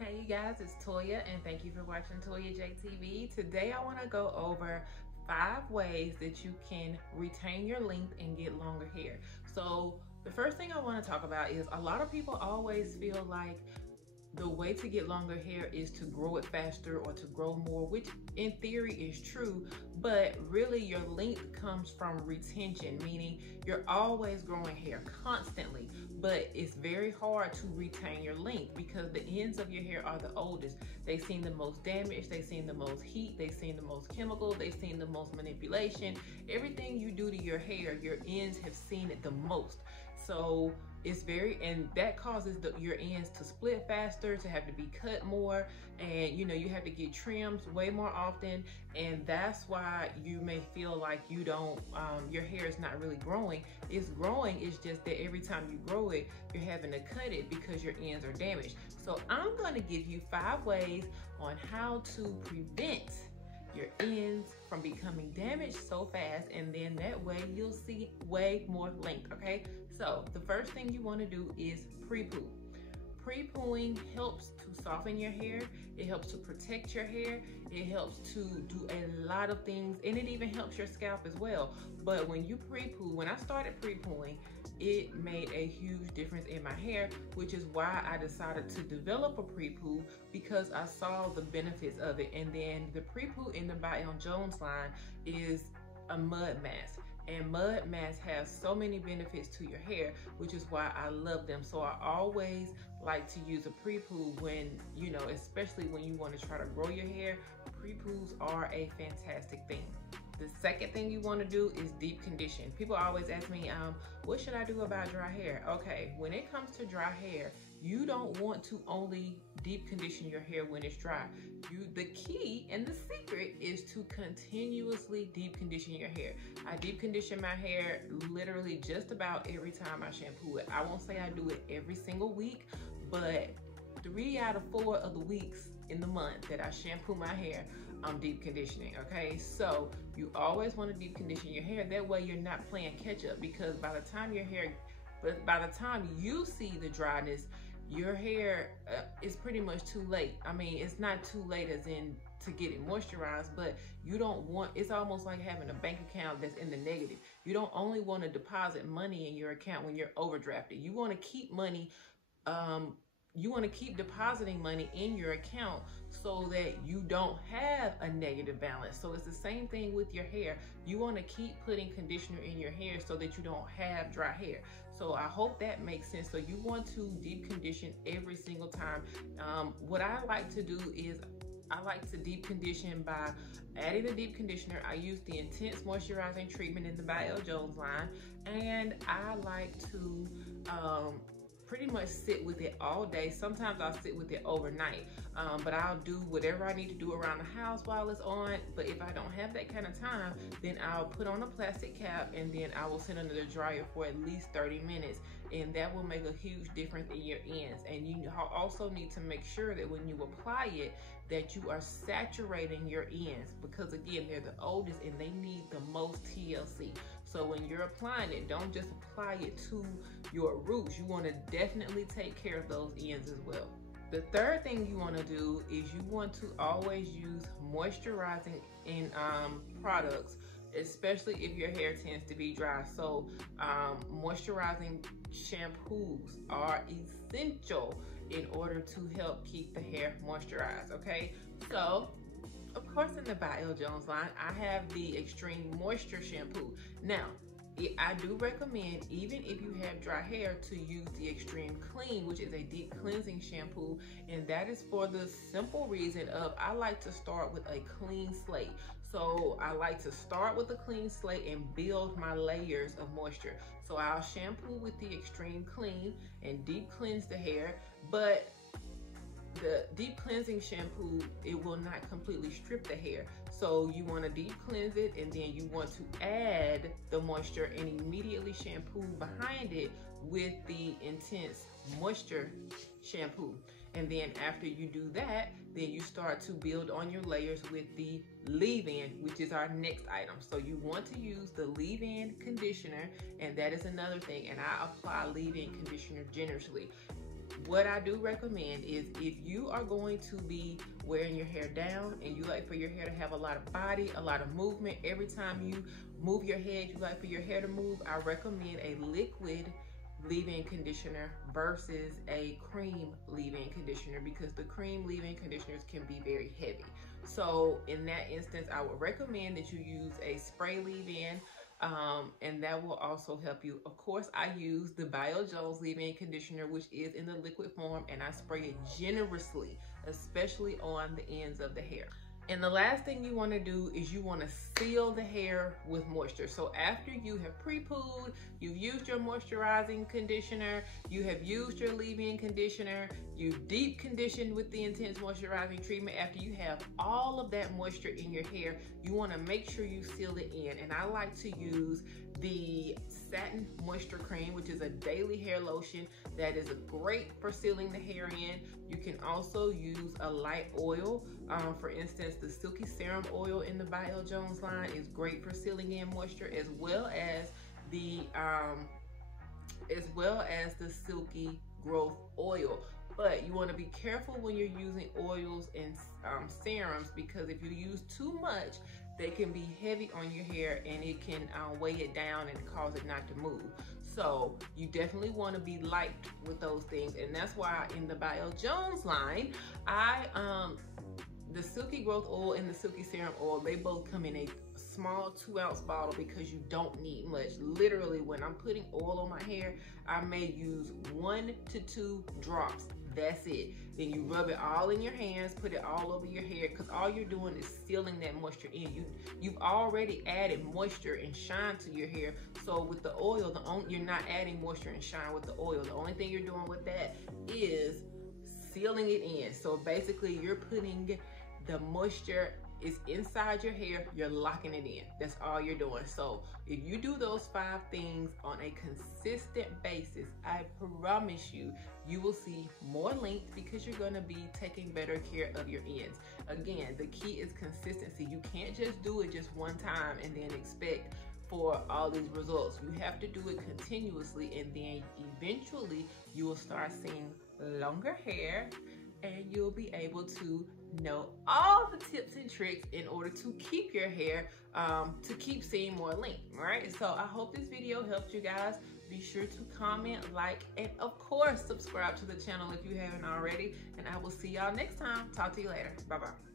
Hey you guys, it's Toya and thank you for watching ToyaJTV. Today I want to go over 5 ways that you can retain your length and get longer hair. So the first thing I want to talk about is a lot of people always feel like the way to get longer hair is to grow it faster or to grow more, which in theory is true, but really your length comes from retention, meaning you're always growing hair constantly, but it's very hard to retain your length because the ends of your hair are the oldest. They've seen the most damage, they've seen the most heat, they've seen the most chemical, they've seen the most manipulation. Everything you do to your hair, your ends have seen it the most. So it's and that causes your ends to split faster, to have to be cut more, and you have to get trimmed way more often, and that's why you may feel like you don't, your hair is not really growing. It's growing, it's just that every time you grow it, you're having to cut it because your ends are damaged. So I'm gonna give you 5 ways on how to prevent your ends from becoming damaged so fast, and then that way you'll see way more length, okay? So the first thing you want to do is pre-poo. Pre-pooing helps to soften your hair, it helps to protect your hair, it helps to do a lot of things, and it even helps your scalp as well. But when you pre-poo, when I started pre-pooing, it made a huge difference in my hair, which is why I decided to develop a pre-poo, because I saw the benefits of it. And then the pre-poo in the By Jones line is a mud mask. And mud masks have so many benefits to your hair, which is why I love them. So I always like to use a pre-poo when, especially when you want to try to grow your hair. Pre-poos are a fantastic thing. The second thing you want to do is deep condition. People always ask me, what should I do about dry hair? Okay, when it comes to dry hair, you don't want to only deep condition your hair when it's dry. The key and the secret is to continuously deep condition your hair. I deep condition my hair literally just about every time I shampoo it. I won't say I do it every single week, but 3 out of 4 of the weeks in the month that I shampoo my hair, I'm deep conditioning, okay? So you always want to deep condition your hair. That way you're not playing catch up, because by the time you see the dryness, your hair is pretty much too late. I mean, it's not too late as in to get it moisturized, but you don't want, it's almost like having a bank account that's in the negative. You don't only want to deposit money in your account when you're overdrafted. You want to keep money, you want to keep depositing money in your account so that you don't have a negative balance. So it's the same thing with your hair. You want to keep putting conditioner in your hair so that you don't have dry hair. So I hope that makes sense. So you want to deep condition every single time. What I like to do is I like to deep condition by adding the deep conditioner. I use the Intense Moisturizing Treatment in the By Jones line, and I like to pretty much sit with it all day. Sometimes I'll sit with it overnight, but I'll do whatever I need to do around the house while it's on. But if I don't have that kind of time, then I'll put on a plastic cap and then I will sit under the dryer for at least 30 minutes, and that will make a huge difference in your ends. And you also need to make sure that when you apply it, that you are saturating your ends, because again, they're the oldest and they need the most TLC. So when you're applying it, don't just apply it to your roots. You want to definitely take care of those ends as well. The third thing you want to do is you want to always use moisturizing in products, especially if your hair tends to be dry. So moisturizing shampoos are essential in order to help keep the hair moisturized, okay? So of course, in the By Jones line, I have the Extreme Moisture Shampoo. Now, I do recommend, even if you have dry hair, to use the Extreme Clean, which is a deep cleansing shampoo, and that is for the simple reason of I like to start with a clean slate. So I like to start with a clean slate and build my layers of moisture. So I'll shampoo with the Extreme Clean and deep cleanse the hair, but the deep cleansing shampoo, it will not completely strip the hair. So you want to deep cleanse it, and then you want to add the moisture and immediately shampoo behind it with the Intense Moisture Shampoo. And then after you do that, then you start to build on your layers with the leave-in, which is our next item. So you want to use the leave-in conditioner, and that is another thing. And I apply leave-in conditioner generously. what I do recommend is if you are going to be wearing your hair down and you like for your hair to have a lot of body, a lot of movement, every time you move your head, you like for your hair to move, I recommend a liquid leave-in conditioner versus a cream leave-in conditioner, because the cream leave-in conditioners can be very heavy. So in that instance, I would recommend that you use a spray leave-in, and that will also help you. Of course, I use the BioJones leave-in conditioner, which is in the liquid form, and I spray it generously, especially on the ends of the hair. And the last thing you want to do is you want to seal the hair with moisture. So after you have pre-pooed, you've used your moisturizing conditioner, you have used your leave-in conditioner, you've deep conditioned with the intense moisturizing treatment, after you have all of that moisture in your hair, you want to make sure you seal it in. And I like to use the Satin Moisture Cream, which is a daily hair lotion that is great for sealing the hair in. You can also use a light oil. For instance, the Silky Serum Oil in the BioJones line is great for sealing in moisture, as well as the Silky Growth Oil. But you want to be careful when you're using oils and serums, because if you use too much, they can be heavy on your hair and it can weigh it down and cause it not to move. So you definitely want to be light with those things, and that's why in the BioJones line, the Silky Growth Oil and the Silky Serum Oil, they both come in a small 2-ounce bottle because you don't need much. Literally, when I'm putting oil on my hair, I may use 1 to 2 drops. That's it. Then you rub it all in your hands, put it all over your hair, because all you're doing is sealing that moisture in. You've already added moisture and shine to your hair. So with the oil, you're not adding moisture and shine with the oil. The only thing you're doing with that is sealing it in. So basically, you're putting the moisture is inside your hair, you're locking it in. That's all you're doing. So if you do those 5 things on a consistent basis, I promise you, you will see more length because you're gonna be taking better care of your ends. Again, the key is consistency. You can't just do it just one time and then expect for all these results. You have to do it continuously, and then eventually you will start seeing longer hair, and you'll be able to know all the tips and tricks in order to keep your hair, to keep seeing more length, right? So I hope this video helped you guys. Be sure to comment, like, and of course, subscribe to the channel if you haven't already. And I will see y'all next time. Talk to you later. Bye-bye.